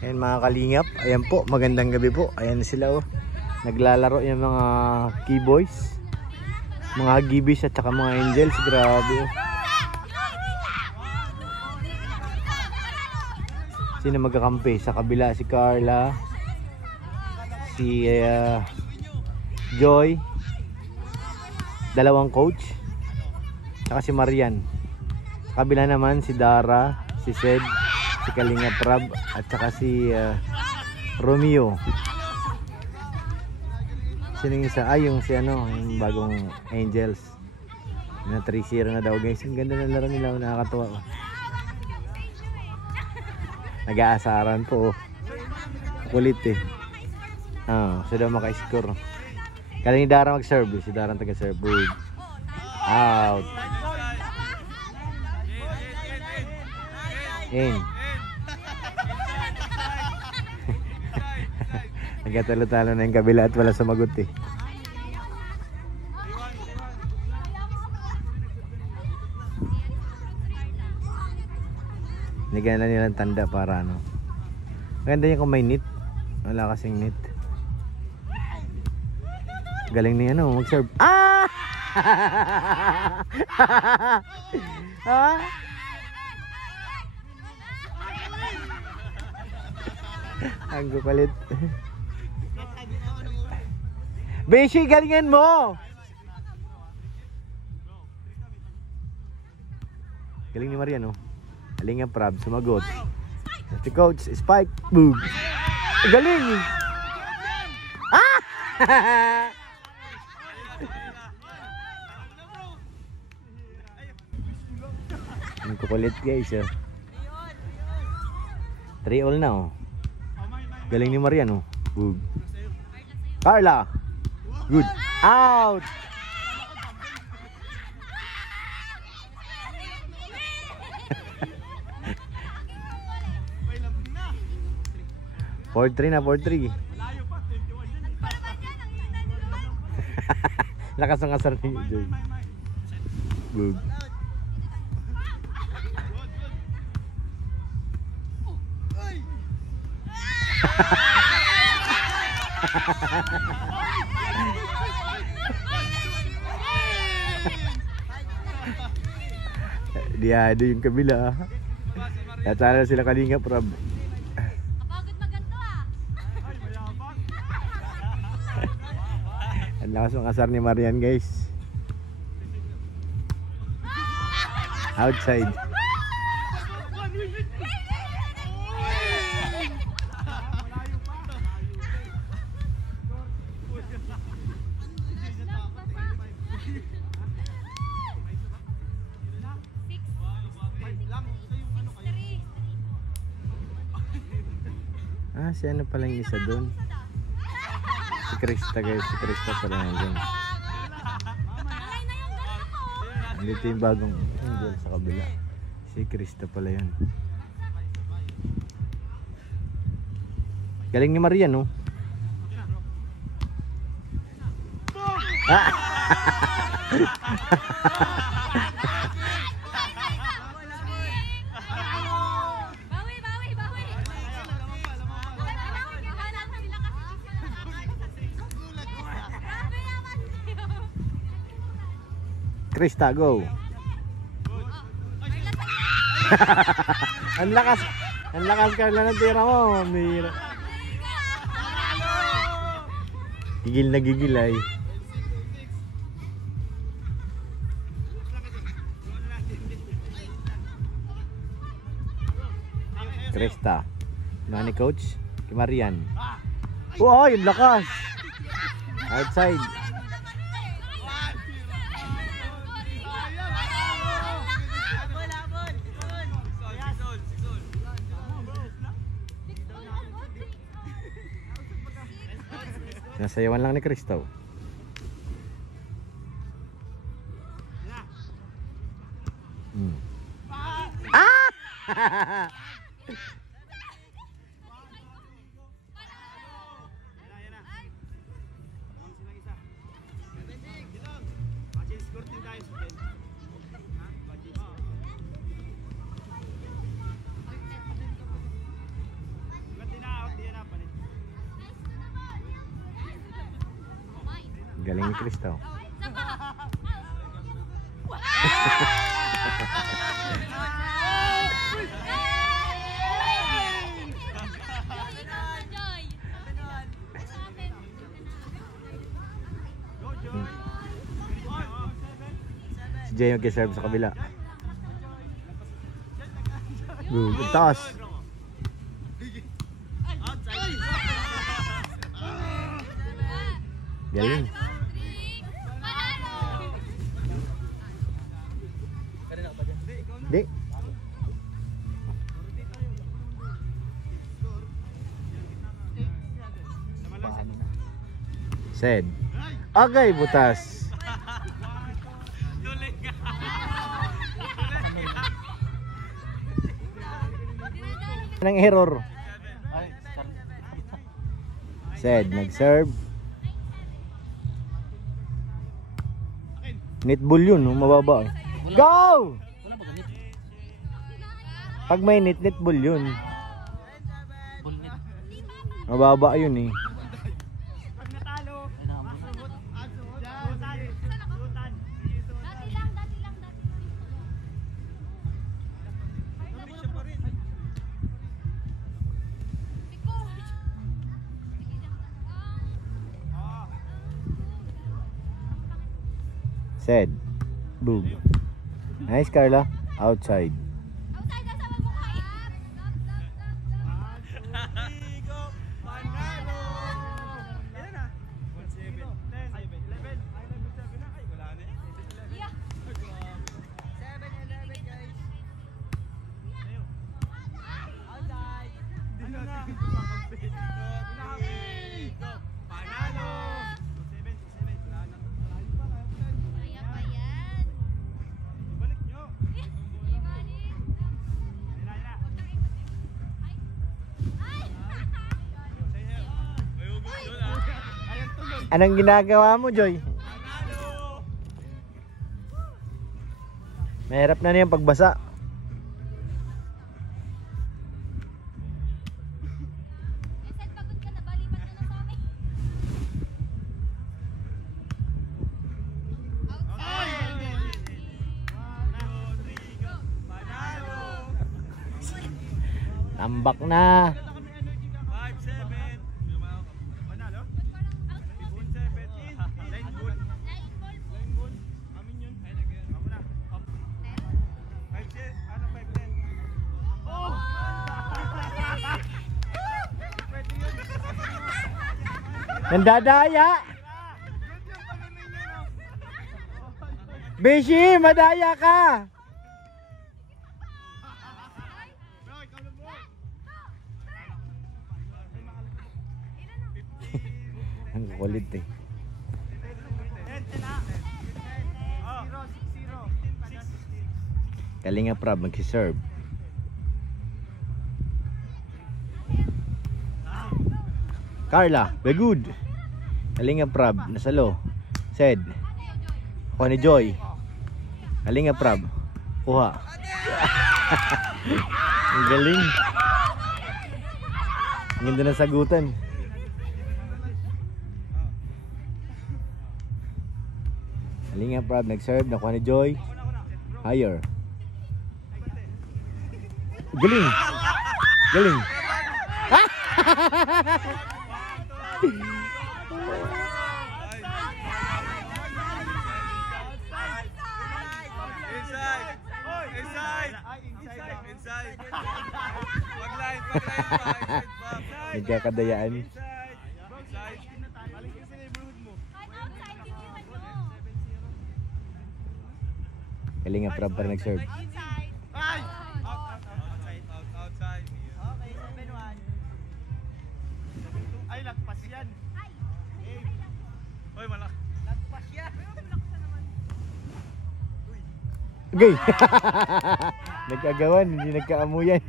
Ayan mga kalingap. Ayan po, magandang gabi po. Ayan sila oh. Naglalaro yung mga keyboys, mga gibis at saka mga angels. Grabe oh. Sino magkakampi? Sa kabila si Carla, si Joy, dalawang coach, saka si Marian. Sa kabila naman si Dara, si Sed, si Kalinga Prab at saka si Romeo. Sino yung isa? Yung si ano, yung bagong Angels na 3-0 na daw guys. Ang ganda ng laro nila, nakakatuwa oh. Nag-aasaran po oh. Kulit eh. So daw maka-score. Kala ni Dara mag-serve, si Dara ang taga-serve. Out. In. Nagkatalo-talo na yung kabila at wala sumagot eh. Nigyan na nilang tanda para ano. Maganda yung kung may net. Wala kasing net. Galing niya ano, mag-serve. Ah! Ha? Ang gupalit. Beshi, galingan mo! Galing ni Marian oh. Galing ang Prab, sumagot. Si coach, spike, boom. Galing! Ah! Ang kukulit guys oh. 3-all na oh. Galing ni Marian oh. Boom. Carla. Good. Out. Four three na, 4-3. Lakas ng asar ni Joy. Boom. Diado yung kabila. Tatala sila Kalinga Prab. Kapagod maganto ah. Ang lakas ng asar ni Marian guys. Outside. Si ano pala yung isa doon? Si Krista guys, si Krista pala nandiyan. Andito yung bagong angel sa kabila. Si Krista pala yan. Galing ni Marian no? Krista, go. Ang lakas Carla ng tira mo. Mira. Gigil na gigil ay. Krista. Nani coach? Kay Marian. Wow, yung lakas. Outside. Nasayawan lang ni Kristo. Ah! Galing ni Cristo. Si Jay mag-serve sa kabila. Boom, taas. Galing. Di. Said. Okay, butas. Nang error. Said, nag-serve. Netball yun, no? Mababa. Go! Pag may netball yun. Mababa yun eh. Said. Boom. Nice, Carla. Outside. Anong ginagawa mo, Joy? Mahirap na yung pagbasa. Tambak na. Nandadaya. Beshi, madaya ka. Ang kulit eh. Kalinga Prab mag-serve. Carla, very good. Kalinga Prab, nasa low. Said. Kuha ni Joy. Kalinga Prab. Kuha. Ang galing. Ang ganda ng sagutan. Kalinga Prab, nag-serve. Nakuha ni Joy. Higher. Galing. Galing. Nagkakadayaan. Kalinga Prab para nag-serve. Ay, lagpas yan. Hoy, malak. Lagpas yan. Okay. Nagkagawan, hindi nagkaamuyan.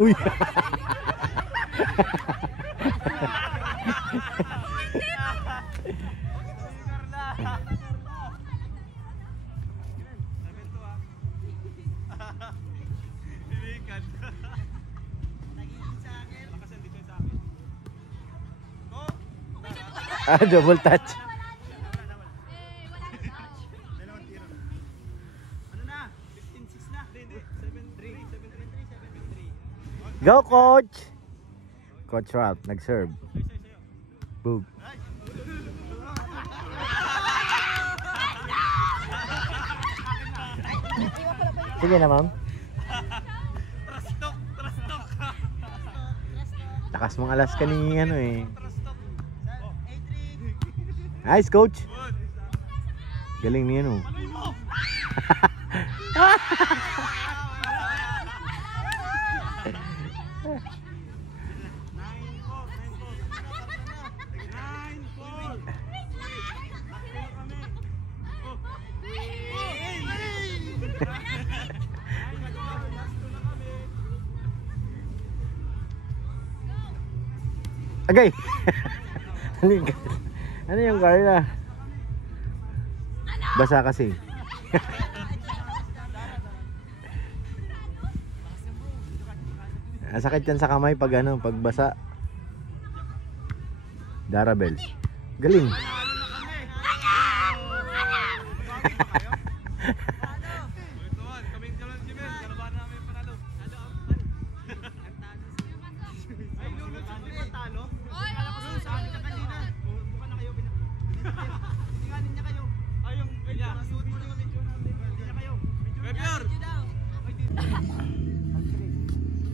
Uy. Double touch. Ano na? 15-6 na. Hindi. 7-3. 7-3. Go, coach! Coach Ralph, nag-serve. Boog. Sige na, ma'am. Trastok. Lakas mong alas ka ni ano eh. Nice, coach. Galing niya no. Agay! Ano yung Carla? Basa kasi. Sakit yan sa kamay pag ano, pag basa. Dara Bells. Galing.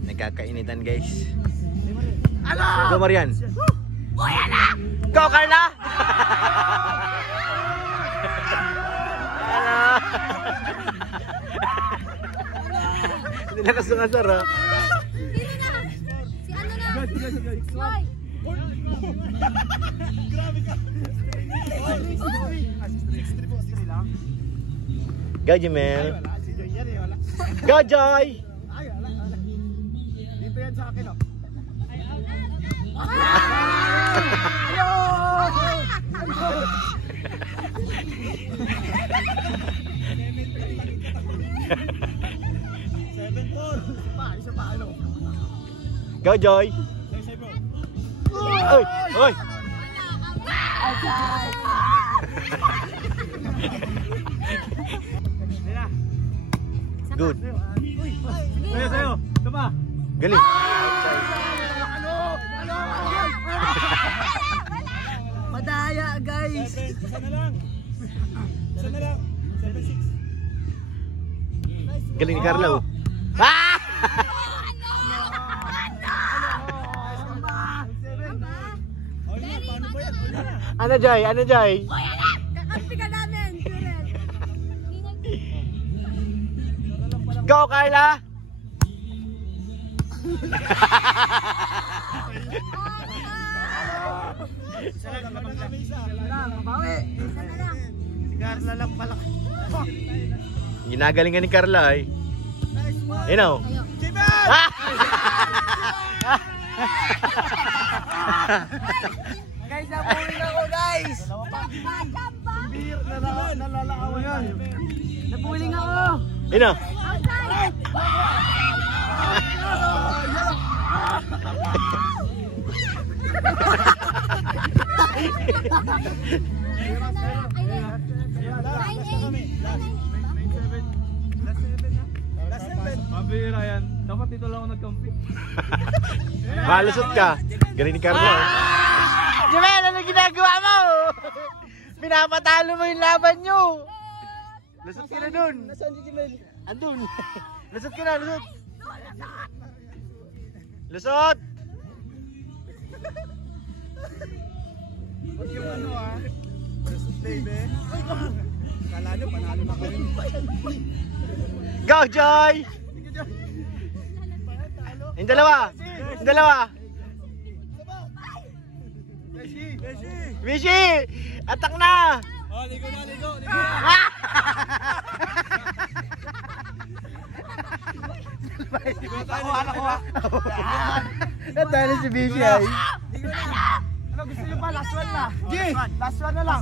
Nagkakainitan guys. Go Marian. Go Carla. Hindi na kasungasar ha. Hindi na. Si ano na? Why? Grabe ka. Go Jimel. Si Joy yan eh. Wala. Go Joy. Ay, wala. Dito yan sa akin oh. Isa pa, ano? Go Joy. Say bro. Oy, oy. Good. Sayo. Ito pa. Galing. Madaya guys. Isa na lang. 7-6. Galing ni Carla oh. Ah! Ano Joy? Ano Joy? Kakampi ka namin, Jurel. Go Carla! Isa lang kami isa. Mabawi. Isa na lang. Si Carla lang pala. Ginagalingan ni Carla ay. Nice one. You know. Kayo. Jimel! Guys, nabuhin ako guys. Beer na nalalaawan yan. Nabuhiling ako. You know. Outside! Mabira yan. Dapat dito lang ako nag-compete. Malusot ka. Galing ni Carla. Jimel, ano ginagawa mo? Pinapatalo mo yung laban nyo. Lusot ka na dun. Nasaan si Jimel? Andun. Lusot ka na, lusot. Lusot! Huwag yung ano ah. Lusot baby. Kala nyo, panalo na kami. Go, Joy! Yung dalawa! Yung dalawa! Bishi! Atak na! Oh, ligo na, ligo. Natalo si Bishi ay. Ano gusto nyo ba? Last one na. Last one na lang.